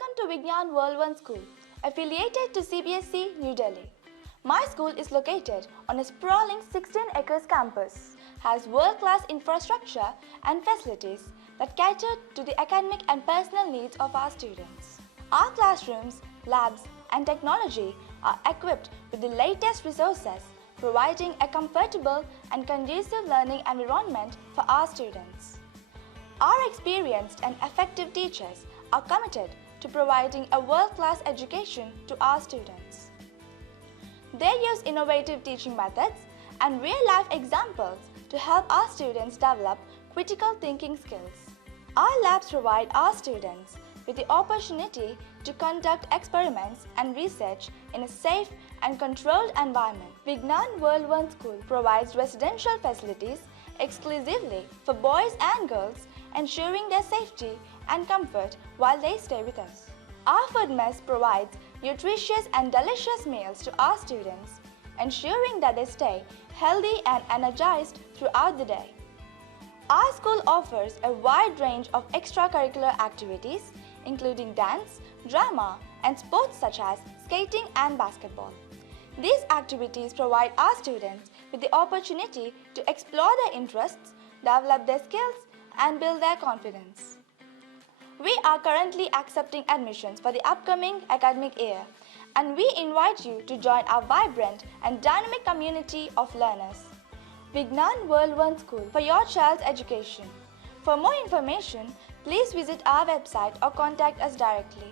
Welcome to Vignan World School, affiliated to CBSE, New Delhi. My school is located on a sprawling 16 acres campus, has world-class infrastructure and facilities that cater to the academic and personal needs of our students. Our classrooms, labs and technology are equipped with the latest resources, providing a comfortable and conducive learning environment for our students. Our experienced and effective teachers are committed to providing a world-class education to our students. They use innovative teaching methods and real-life examples to help our students develop critical thinking skills. Our labs provide our students with the opportunity to conduct experiments and research in a safe and controlled environment. Vignan World School provides residential facilities exclusively for boys and girls, ensuring their safety and comfort while they stay with us. Our food mess provides nutritious and delicious meals to our students, ensuring that they stay healthy and energized throughout the day. Our school offers a wide range of extracurricular activities, including dance, drama, and sports such as skating and basketball. These activities provide our students with the opportunity to explore their interests, develop their skills, and build their confidence. We are currently accepting admissions for the upcoming academic year, and we invite you to join our vibrant and dynamic community of learners. Vignan World School for your child's education. For more information, please visit our website or contact us directly.